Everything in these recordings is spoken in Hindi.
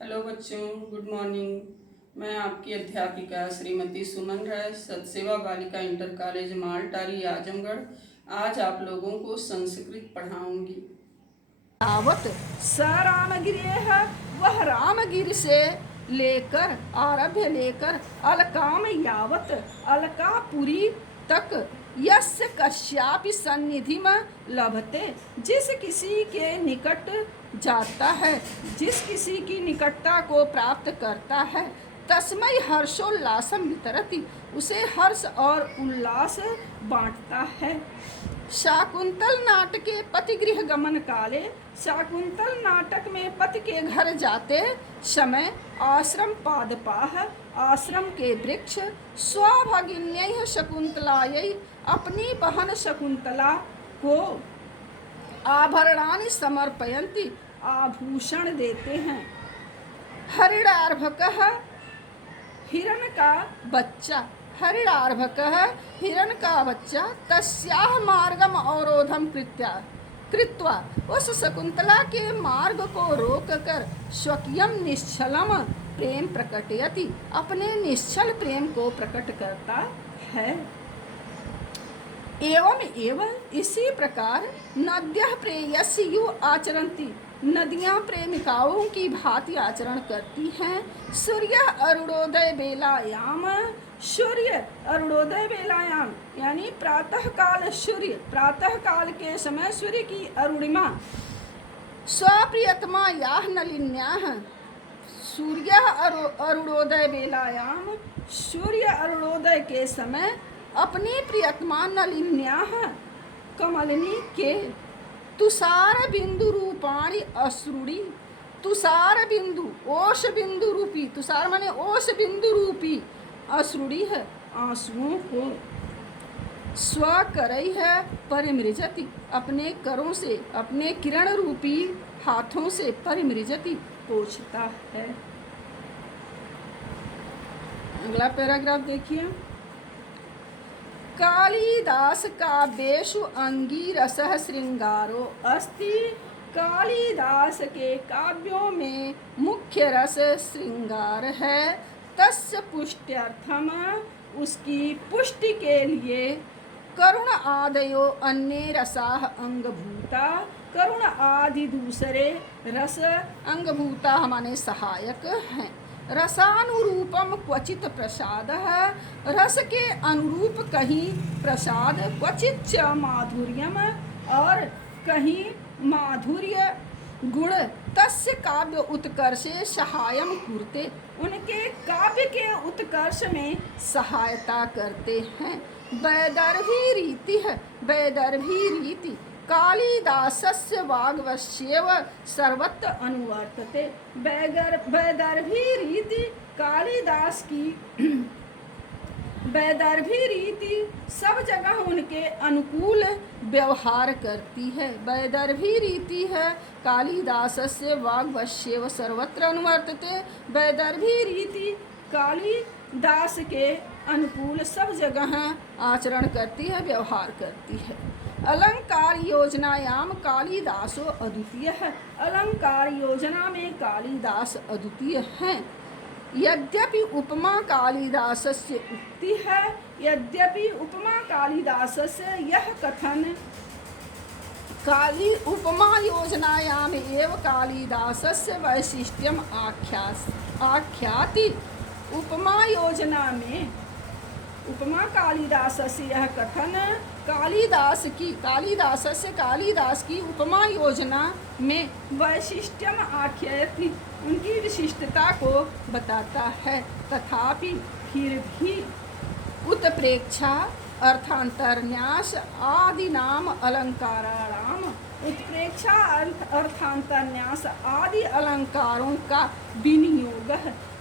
हेलो बच्चों, गुड मॉर्निंग। मैं आपकी अध्यापिका श्रीमती सुमन राय, सतसेवा बालिका इंटर कॉलेज मालटारी आजमगढ़ आज आप लोगों को संस्कृत पढ़ाऊंगी। तावत स रामगिरेह, वह रामगिरि से लेकर आरभ्य लेकर अलकाम यावत अलकापुरी तक यस्य कश्यापि सन्निधिम लभते, जिस किसी के निकट जाता है, जिस किसी की निकटता को प्राप्त करता है, तस्मै हर्षोल्लासम वितरति, उसे हर्ष और उल्लास बांटता है। शाकुंतल नाटके पतिगृह गमन काले, शाकुंतल नाटक में पति के घर जाते समय आश्रम पादपाह, आश्रम के वृक्ष, स्वभगिन्यै शकुंतलायै, अपनी बहन शकुंतला को आभरणानि समर्पयन्ति, आभूषण देते हैं। हरिणार्भकः, हिरण का बच्चा, हरिणार्भकः, हिरण का बच्चा, तस्याः मार्गम अवरोधम कृत्वा, उस शकुंतला के मार्ग को रोककर स्वकीयम निश्चलम प्रेम प्रकटयति, अपने निश्चल प्रेम को प्रकट करता है। एवं इसी प्रकार नद्यः प्रेयस्यु आचरन्ति, नदियाँ प्रेमिकाओं की भांति आचरण करती हैं। सूर्य अरुणोदय बेलायाम, सूर्य अरुणोदय बेलायाम यानी प्रातः काल, सूर्य प्रातः काल के समय सूर्य की अरुणिमा, स्वप्रियतमा याह नलिन्याः, सूर्य अरुणोदय बेलायाम, सूर्य अरुणोदय के समय अपनी प्रियतमा नलिन्याः, कमलिनी के, तुषार बिंदु रूपाणी अश्रुड़ी, तुषार बिंदु ओष बिंदु रूपी, तुषार माने ओष बिंदु रूपी, अश्रुड़ी है आंसुओं को, स्वकरई है परिमृजति, अपने करों से, अपने किरण रूपी हाथों से परिमृजति पोंछता है। अगला पैराग्राफ देखिए। कालिदास काव्येषु अंगीरसः श्रृंगारो अस्ति, कालिदास के काव्यों में मुख्य रस श्रृंगार है। तस्य पुष्ट्यर्थम, उसकी पुष्टि के लिए, करुण आदयो अन्ये रसाः अंगभूता, करुण आदि दूसरे रस अंगभूता माने सहायक हैं। रसानुरूपम क्वचित प्रसादः, रस के अनुरूप कहीं प्रसाद, क्वचित च माधुर्यम, और कहीं माधुर्य गुण, तस्य काव्य उत्कर्षे सहायम कुरुते, उनके काव्य के उत्कर्ष में सहायता करते हैं। वैदर्भी रीति है, वैदर्भी रीति कालिदासस्य वाग्वश्येव सर्वत्र अनुवर्तते, वैदर्भी रीति कालिदास की वैदर्भी रीति सब जगह उनके अनुकूल व्यवहार करती है। वैदर्भी रीति है कालिदासस्य वाग्वश्येव सर्वत्र अनुवर्तते, वैदर्भी रीति कालिदास के अनुकूल सब जगह आचरण करती है, व्यवहार करती है। अलंकार योजनायाम कालिदासो अद्वितीय है, अलंकार योजना में कालिदास अद्वितीय हैं। यद्यपि उपमा कालिदासस्य उक्ति है, यद्यपि उपमा कालिदासस्य यह कथन काली उपमा योजनायाम एव कालिदासस्य वैशिष्ट्यम आख्याति, उपमा योजना में उपमा कालिदासस्य यह कथन कालिदास की उपमा योजना में वैशिष्ट्यम आख्याति, उनकी विशिष्टता को बताता है। तथापि फिर भी उत्प्रेक्षा अर्थांतरन्यास आदि नाम अलंकाराणाम, उत्प्रेक्षा अर्थांतरन्यास आदि अलंकारों का विनियोग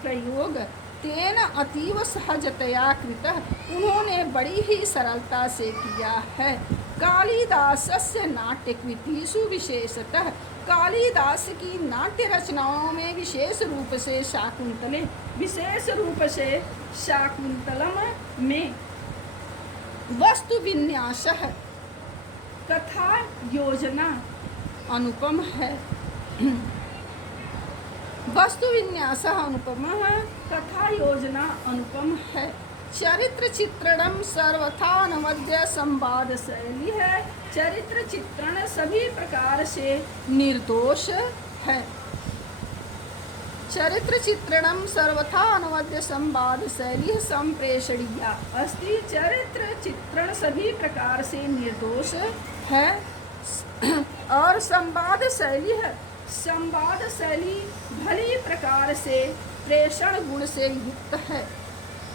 प्रयोग तेन अतीव सहजतया कृतः, उन्होंने बड़ी ही सरलता से किया है। कालिदासस्य नाट्यकृतिषु विशेषतः, कालिदास की नाट्य रचनाओं में विशेष रूप से शाकुंतले, विशेष रूप से शाकुंतलम में वस्तु विन्यास, कथा योजना अनुपम है। वस्तु विन्यास अनुपम कथा योजना अनुपम है। चरित्र चित्रणम सर्वथा अनवद्य संवाद शैली है। चरित्र चित्रण सभी प्रकार से निर्दोष है। चरित्र चित्रणम सर्वथा अनवद्य संवाद शैली संप्रेषणीया अस्ति। चरित्र चित्रण सभी प्रकार से निर्दोष है और संवाद शैली है। संवाद शैली भली प्रकार से प्रेषण गुण से युक्त है।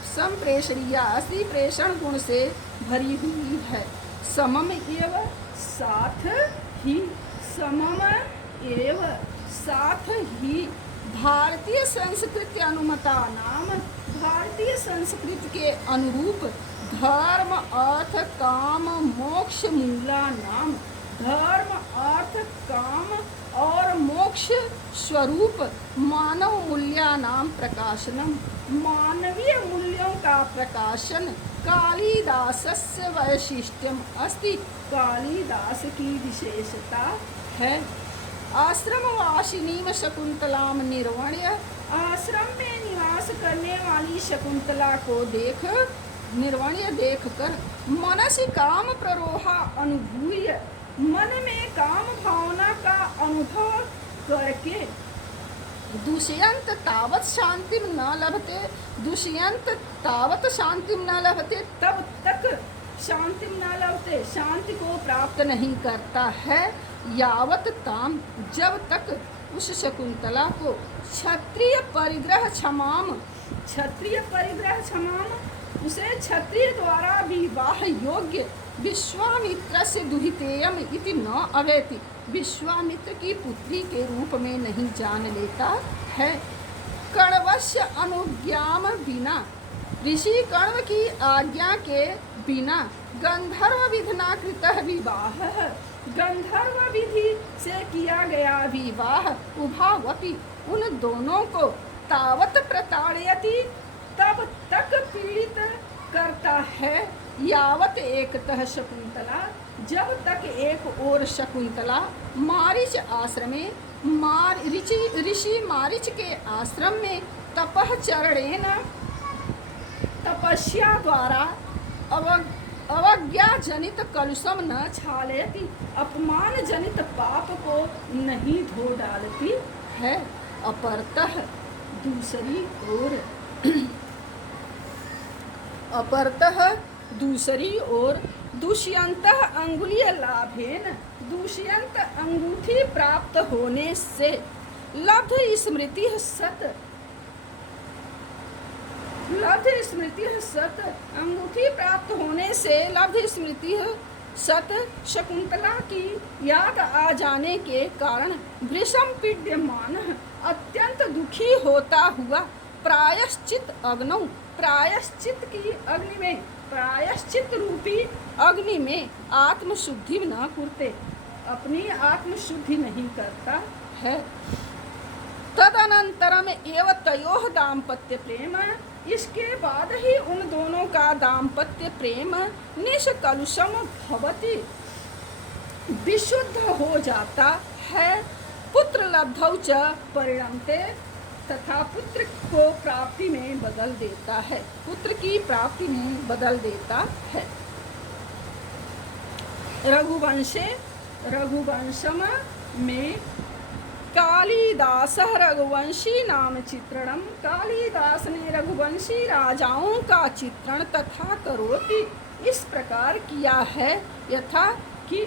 संप्रेषणीया अस्ति, प्रेषण गुण से भरी हुई है। समम एव साथ ही, समम एव साथ ही भारतीय संस्कृति अनुमता नाम, भारतीय संस्कृति के अनुरूप धर्म अर्थ काम मोक्ष मूला नाम, धर्म अर्थ काम और मोक्ष स्वरूप मानव मूल्यानाम प्रकाशनम, मानवीय मूल्यों का प्रकाशन कालिदासस्य वैशिष्ट्यम अस्ति, कालिदास की विशेषता है। आश्रमवासिनीम शकुंतलाम निर्वण्य, आश्रम में निवास करने वाली शकुंतला को देख, निर्वण्य देख कर मनसी काम प्ररोहा अनुभूय, मन में काम भावना का अनुभव करके दुष्यंत तावत शांति न लभते, दुष्यंत तावत शांति न लभते, तब तक शांति न लभते, शांति को प्राप्त नहीं करता है। यावत ताम, जब तक उस शकुंतला को क्षत्रिय परिग्रह क्षमाम, क्षत्रिय परिग्रह क्षमाम उसे क्षत्रिय द्वारा विवाह योग्य विश्वामित्र से दुहितेयम इति न अवेति, विश्वामित्र की पुत्री के रूप में नहीं जान लेता है। कण्वस्य अनुज्ञाम बिना, ऋषि कण्व की आज्ञा के बिना गंधर्व विधिना कृतः विवाह, गंधर्व विधि से किया गया विवाह उभावपि उन दोनों को तावत प्रताड़यति, तब तक पीड़ित करता है। यावत एकतः शकुंतला, जब तक एक और शकुंतला मारीच आश्रम में, ऋषि मारीच के आश्रम में तपः चरणेन, तपस्या द्वारा अवज्ञा जनित कलुषम न छालयति, अपमान जनित पाप को नहीं धो डालती है। अपरतः दूसरी ओर, अपरतः दूसरी ओर दुष्यंतः अंगुलीय लाभेन, दुष्यंत अंगूठी प्राप्त होने से लब्ध स्मृति सत, लब्ध स्मृति सत, अंगूठी प्राप्त होने से लब्ध स्मृति सत शकुंतला की याद आ जाने के कारण वृषम पीड्यमान, अत्यंत दुखी होता हुआ प्रायश्चित अग्नौ, प्रायश्चित की अग्नि में, प्रायश्चित रूपी अग्नि में आत्मशुद्धि न कुरते, अपनी आत्मशुद्धि नहीं करता है। तदनंतरम एव तयोः दाम्पत्य प्रेम, इसके बाद ही उन दोनों का दाम्पत्य प्रेम निष्कलुषम भवति, विशुद्ध हो जाता है। पुत्र लब्धौ च परिणमते, तथा पुत्र को प्राप्ति में बदल देता है, पुत्र की प्राप्ति में बदल देता है। रघुवंशे, रघुवंशम में कालिदास रघुवंशी नाम चित्रणम, कालिदास ने रघुवंशी राजाओं का चित्रण तथा करोति इस प्रकार किया है, यथा कि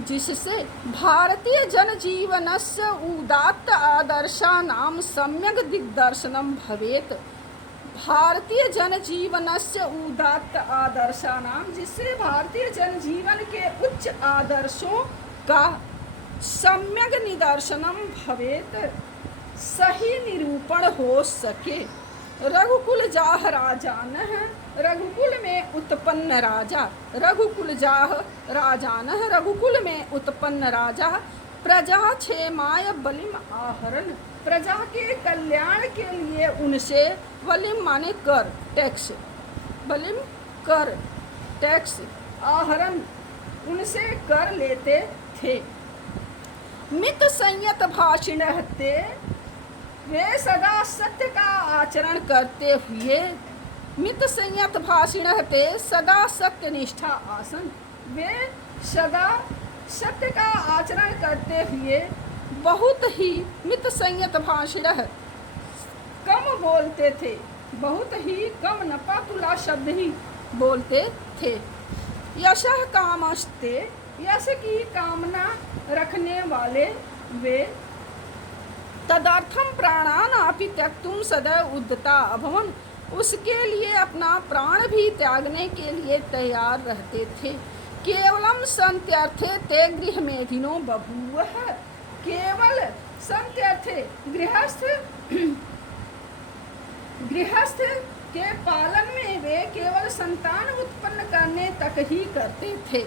जिससे भारतीय जनजीवनस्य उदात्त आदर्शानां सम्यक दिग्दर्शनम भवेत, भारतीय जनजीवनस्य उदात्त आदर्शानां, जिससे भारतीय जनजीवन के उच्च आदर्शों का सम्यक निदर्शनम भवेत, सही निरूपण हो सके। रघुकुल जाह राजान, रघुकुल में उत्पन्न राजा, रघुकुल जाह राजान, रघुकुल में उत्पन्न राजा प्रजा क्षेमाय बलिम आहरण, प्रजा के कल्याण के लिए उनसे बलिम माने कर, टैक्स, बलिम कर, टैक्स, आहरण उनसे कर लेते थे। मित संयत भाषिण ते, वे सदा सत्य का आचरण करते हुए मित संयत भाषिणः ते सदा सत्यनिष्ठा आसन। वे सदा सत्य का आचरण करते हुए बहुत ही मित संयत भाषिणः कम बोलते थे, बहुत ही कम नपातुला शब्द ही बोलते थे। यशः कामस्ते, यश की कामना रखने वाले वे तदर्थम प्राणानापि त्यक्तुम सदैव उद्यता अभवन्, उसके लिए अपना प्राण भी त्यागने के लिए तैयार रहते थे। केवलम संत्यर्थे ते गृह मेधिनो बभूवः, केवल संत्यर्थे गृहस्थ के पालन में वे केवल संतान उत्पन्न करने तक ही करते थे।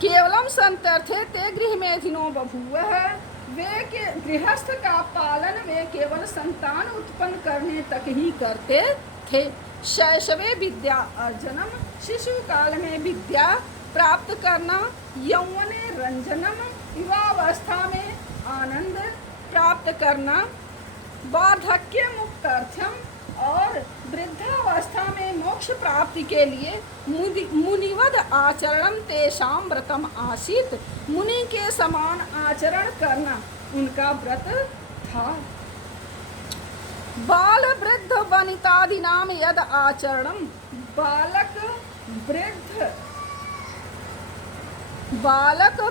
केवलम संत्यर्थे ते गृह मेधिनो बभूवः, वे के गृहस्थ का पालन वे केवल संतान उत्पन्न करने तक ही करते थे। शैशवे विद्या अर्जनम, शिशु काल में विद्या प्राप्त करना, यौवने रंजनम, युवावस्था में आनंद प्राप्त करना, वार्धक्य मुक्त्यर्थम, और वृद्धावस्था में मोक्ष प्राप्ति के लिए मुनिवद आचरणम तेषां व्रतम आसीत्, मुनि के समान आचरण करना उनका व्रत था। बाल वृद्ध वनितादीनाम यद आचरणम, बालक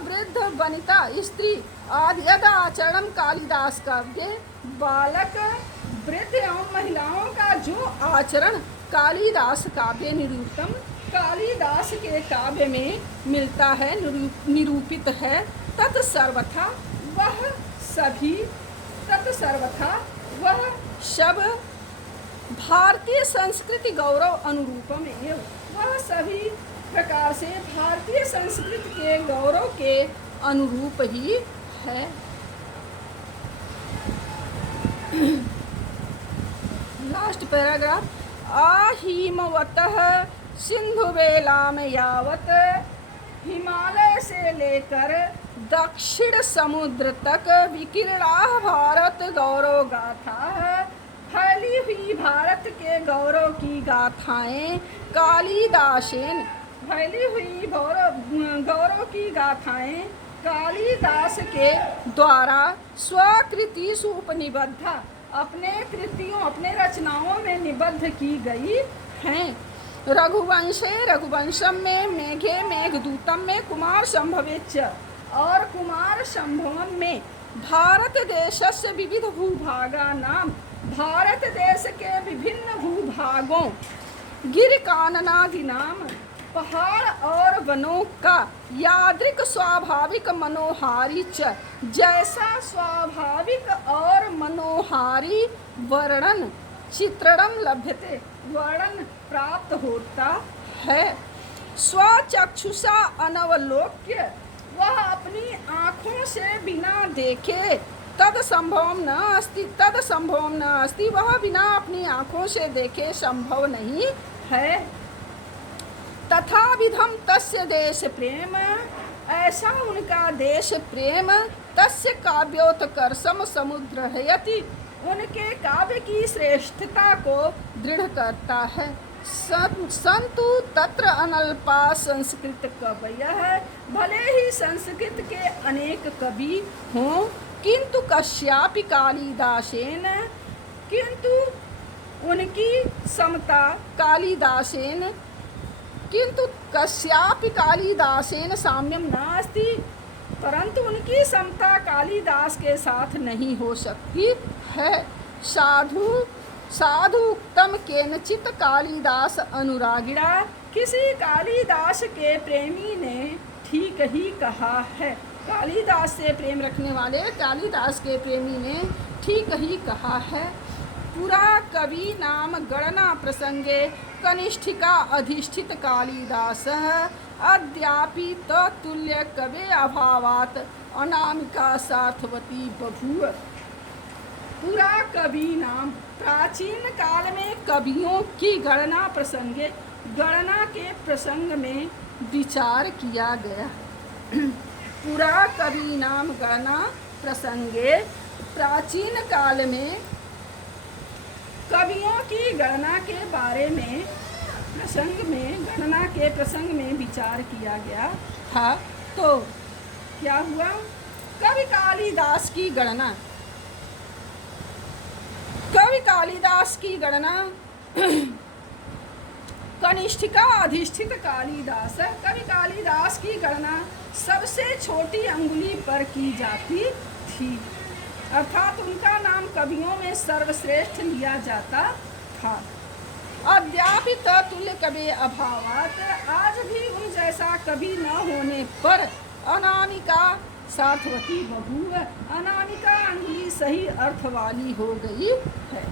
वृद्ध वनिता स्त्री आदि यद आचरणम कालिदास काव्य, बालक वृद्ध एवं महिलाओं का जो आचरण कालिदास काव्य निरूपम, कालिदास के काव्य में मिलता है, निरूपित है, तत्सर्वथा वह सब भारतीय संस्कृति गौरव अनुरूपम एवं, वह सभी प्रकार से भारतीय संस्कृति के गौरव के अनुरूप ही है। Last paragraph. आहिमवतः सिंधुवेलाम यावत, हिमालय से लेकर दक्षिण समुद्र तक विकीर्णा भारत गौरव गाथा, फैली हुई भारत के गौरव की गाथाएं कालिदासेन, फैली हुई गौरव की गाथाएं कालिदास के द्वारा स्वकृति उपनिबद्धा, अपने कृतियों अपने रचनाओं में निबद्ध की गई हैं। रघुवंशम में, मेघे मेघदूतम में, कुमार संभवेच्च, और कुमार संभवम में भारत देशस्य विविध भूभागा नाम, भारत देश के विभिन्न भूभागों, गिर काननादि नाम, पहाड़ और वनों का यादृक स्वाभाविक मनोहारी च, जैसा स्वाभाविक और मनोहारी वर्णन चित्रणम लभ्यते, वर्णन प्राप्त होता है। स्वचक्षुषा अनवलोक्य, वह अपनी आँखों से बिना देखे तद संभव न अस्ति, वह बिना अपनी आँखों से देखे संभव नहीं है। तथा विधम तस्य देश प्रेम, ऐसा उनका देश प्रेम, तस्य काव्योत्कर्षम समुद्रयति, उनके काव्य की श्रेष्ठता को दृढ़ करता है। संतु तत्र अनल्पा संस्कृत कवयः, भले ही संस्कृत के अनेक कवि हों, किंतु कस्यापि कालिदासेन, किंतु उनकी समता कालिदासेन, किंतु कस्यापि कालिदासेन साम्यम नास्ति, परंतु उनकी समता कालिदास के साथ नहीं हो सकती है। साधु उत्तम केनचित कालिदास अनुरागिणा, किसी कालिदास के प्रेमी ने ठीक ही कहा है, कालिदास से प्रेम रखने वाले कालिदास के प्रेमी ने ठीक ही कहा है। पुरा कवि नाम गणना प्रसंगे कनिष्ठिका अधिष्ठित कालिदास अद्यापि तत्तुल्य कवे अभावात अनामिका सार्थवती बभूव। पुरा कवि नाम, प्राचीन काल में कवियों की गणना प्रसंगे, गणना के प्रसंग में विचार किया गया। पुरा कवि नाम गणना प्रसंगे, प्राचीन काल में कवियों की गणना के बारे में गणना के प्रसंग में विचार किया गया था। तो क्या हुआ? कवि कालिदास की गणना कनिष्ठिका अधिष्ठित कालिदास, कवि कालिदास की गणना सबसे छोटी अंगुली पर की जाती थी, अर्थात उनका नाम कवियों में सर्वश्रेष्ठ लिया जाता था। अद्यापि तुल्य कवि अभावात, आज भी उन जैसा कवि न होने पर अनामिका सार्थवती बहू, अनामिका अंगुली सही अर्थ वाली हो गई है।